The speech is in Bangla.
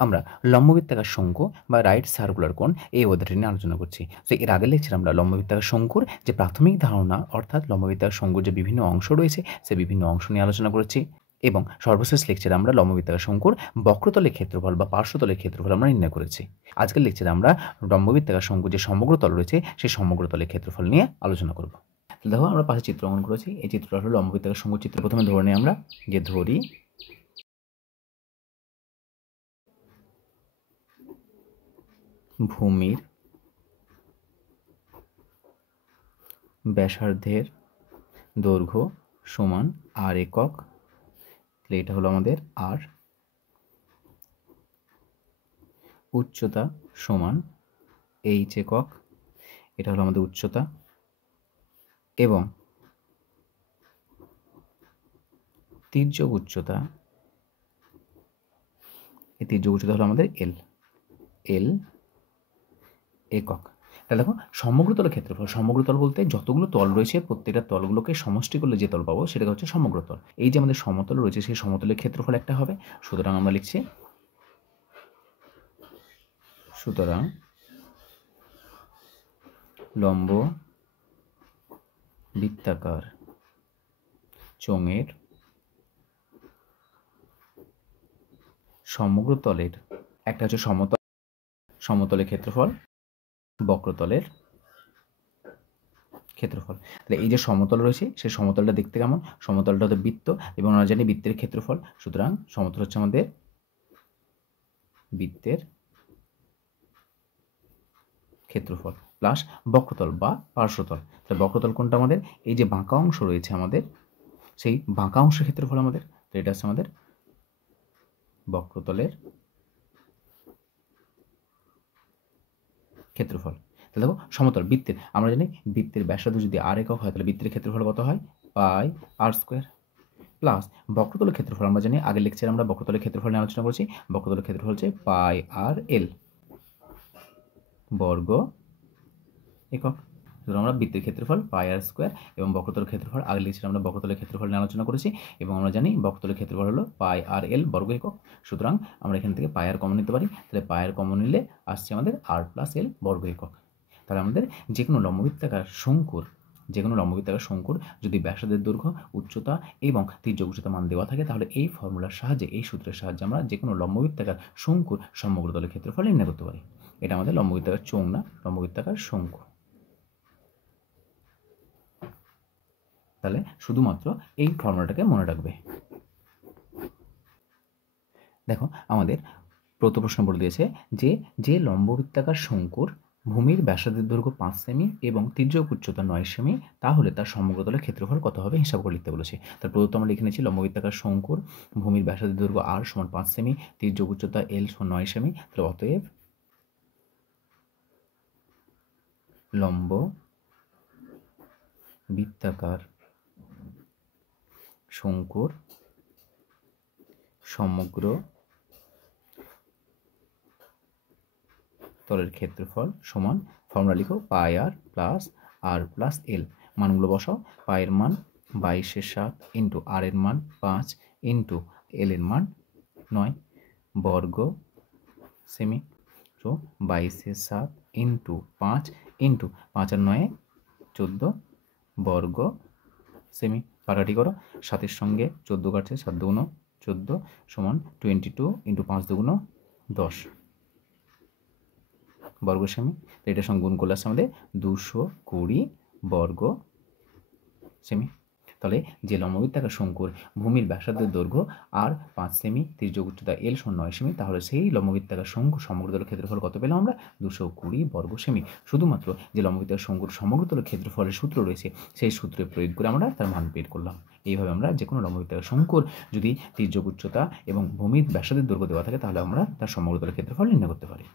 আমরা লম্ববৃত্তাকার শঙ্কু বা রাইট সার্কুলার কোণ এই অধ্যায়টি নিয়ে আলোচনা করছি। তো এর আগের লেকচারে আমরা লম্ববৃত্তাকার শঙ্কুর যে প্রাথমিক ধারণা অর্থাৎ লম্ববৃত্তাকার শঙ্কুর যে বিভিন্ন অংশ রয়েছে সেই বিভিন্ন অংশ নিয়ে আলোচনা করেছি এবং সর্বশেষ লেকচারে আমরা লম্ববৃত্তাকার শঙ্কুর বক্রতলের ক্ষেত্রফল বা পার্শ্বতলের ক্ষেত্রফল আমরা নির্ণয় করেছি। আজকের লেকচারে আমরা লম্ববৃত্তাকার শঙ্কুর যে সমগ্র তল রয়েছে সেই সমগ্র তলের ক্ষেত্রফল নিয়ে আলোচনা করব। দেখো আমরা পাশে চিত্র অঙ্কন করেছি। এই চিত্রটা হলো লম্ববৃত্তাকার শঙ্কুর চিত্র। প্রথমে ধরে নিই আমরা যে ধরি ভূমির ব্যাসার্ধের দৈর্ঘ্য সমান আর একক, এটা হলো আমাদের আর, উচ্চতা সমান এইচ একক, এটা হলো আমাদের উচ্চতা, এবং তির্যক উচ্চতা, এই তির্যক উচ্চতা হলো আমাদের এল একক। তাহলে দেখো সমগ্র তলের ক্ষেত্রফল, সমগ্র তল বলতে যতগুলো তল রয়েছে প্রত্যেকটা তলগুলোকে সমষ্টি করলে যে তল পাবো সেটা হচ্ছে সমগ্র তল। এই যে আমাদের সমতল রয়েছে সেই সমতলের ক্ষেত্রফল একটা হবে। সুতরাং আমরা লিখছি লম্ব বৃত্তাকার চোঙের সমগ্র তলের একটা হচ্ছে সমতলের ক্ষেত্রফল, বক্রতলের ক্ষেত্রফল। তাহলে এই যে সমতল রয়েছে সেই সমতলটা দেখতে কেমন? সমতলটা হচ্ছে বৃত্ত এবং আমরা জানি বৃত্তের ক্ষেত্রফল। সুতরাং সমতল হচ্ছে আমাদের বৃত্তের ক্ষেত্রফল প্লাস বক্রতল বা পার্শ্বতল। তাহলে বক্রতল কোনটা? আমাদের এই যে বাঁকা অংশ রয়েছে আমাদের সেই বাঁকা অংশের ক্ষেত্রফল আমাদের। তো এটা হচ্ছে আমাদের বক্রতলের ক্ষেত্রফল। তাহলে দেখো সমতল বৃত্তের, আমরা জানি বৃত্তের ব্যাসার্ধ যদি আর একক হয় তাহলে বৃত্তের ক্ষেত্রফল কত হয়? পাই আর স্কোয়ার। প্লাস বক্রতলের ক্ষেত্রফল আমরা জানি, আগের লেকচারে আমরা বক্রতলের ক্ষেত্রফল নিয়ে আলোচনা করছি। বক্রতলের ক্ষেত্রফল হচ্ছে পাই আর এল বর্গ একক। সুতরাং আমরা বৃত্তের ক্ষেত্রফল পাই আর স্কোয়ার এবং বক্রতলের ক্ষেত্রফল, আগের লেকচারে আমরা বক্রতলের ক্ষেত্রফল নিয়ে আলোচনা করেছি এবং আমরা জানি বক্রতলের ক্ষেত্রফল হলো পাই আর এল বর্গ একক। সুতরাং আমরা এখান থেকে পাই আর কমন নিতে পারি। তাহলে পাই আর কমন নিলে আসছে আমাদের আর প্লাস এল বর্গ একক। তাহলে আমাদের যে কোনো লম্ববৃত্তাকার শঙ্কুর যদি ব্যাসার্ধের দৈর্ঘ্য, উচ্চতা এবং তির্যক উচ্চতা মান দেওয়া থাকে তাহলে এই ফর্মুলার সাহায্যে, এই সূত্রের সাহায্যে আমরা যে কোনো লম্ববৃত্তাকার শঙ্কুর সমগ্র তলের ক্ষেত্রফল নির্ণয় করতে পারি। এটা আমাদের লম্ববৃত্তাকার চোঙ না, লম্ববৃত্তাকার শঙ্কু। তাহলে শুধুমাত্র এই ফর্মুলাটাকে মনে রাখবে। দেখো আমাদের প্রথম প্রশ্ন বলে দিয়েছে যে লম্ববৃত্তাকার শঙ্কুর ভূমির ব্যাসার্ধের দৈর্ঘ্য 5 সেমি এবং তির্যক উচ্চতা 9 সেমি, তাহলে তার সমগ্র তলের ক্ষেত্রফল কত হবে হিসাব করে লিখতে বলেছে। তার প্রদত্ত আমরা লিখে নিয়েছি লম্ববৃত্তাকার শঙ্কুর ভূমির ব্যাসার্ধের দৈর্ঘ্য আর সমান 5 সেমি, তির্যক উচ্চতা এল সমান 9 সেমি। তাহলে অতএব লম্ব বৃত্তাকার শঙ্কুর সমগ্র তলের ক্ষেত্রফল সমান, ফর্মুলা লিখো পাই আর প্লাস এল। মানগুলো বসাও। পায়ের মান 22/7 ইন্টু আর এর মান 5 ইন্টু এল এর মান 9 বর্গ সেমি। তো 22/7 ইন্টু 5 ইন্টু 5 আর 9 14 বর্গ সেমি। কাটাকাটি করো, 7-এর সঙ্গে 14 কাটছে, 7 দুগুণ 14 সমান 22 ইন্টু 5 দুগুণ 10 বর্গ সেমি। তো এটার সঙ্গে গুণ করলে আসছে আমাদের 220 বর্গ সেমি। তাহলে যে লম্ববৃত্তাকার শঙ্কুর ভূমির ব্যাসার্ধের দৈর্ঘ্য আর 5 সেমি, তির্যক উচ্চতা এল সমান 9 সেমি, তাহলে সেই লম্ববৃত্তাকার শঙ্কু সমগ্র তলের ক্ষেত্রফল কত পেলাম আমরা? 220 বর্গ সেমি। শুধুমাত্র যে লম্ববৃত্তাকার শঙ্কুর সমগ্র তলের ক্ষেত্রফলের সূত্র রয়েছে সেই সূত্রে প্রয়োগ করে আমরা তার মান বের করলাম। এইভাবে আমরা যে কোনো লম্ববৃত্তাকার শঙ্কুর যদি তির্যক উচ্চতা এবং ভূমির ব্যাসার্ধের দৈর্ঘ্য দেওয়া থাকে তাহলে আমরা তার সমগ্র তলের ক্ষেত্রফল নির্ণয় করতে পারি।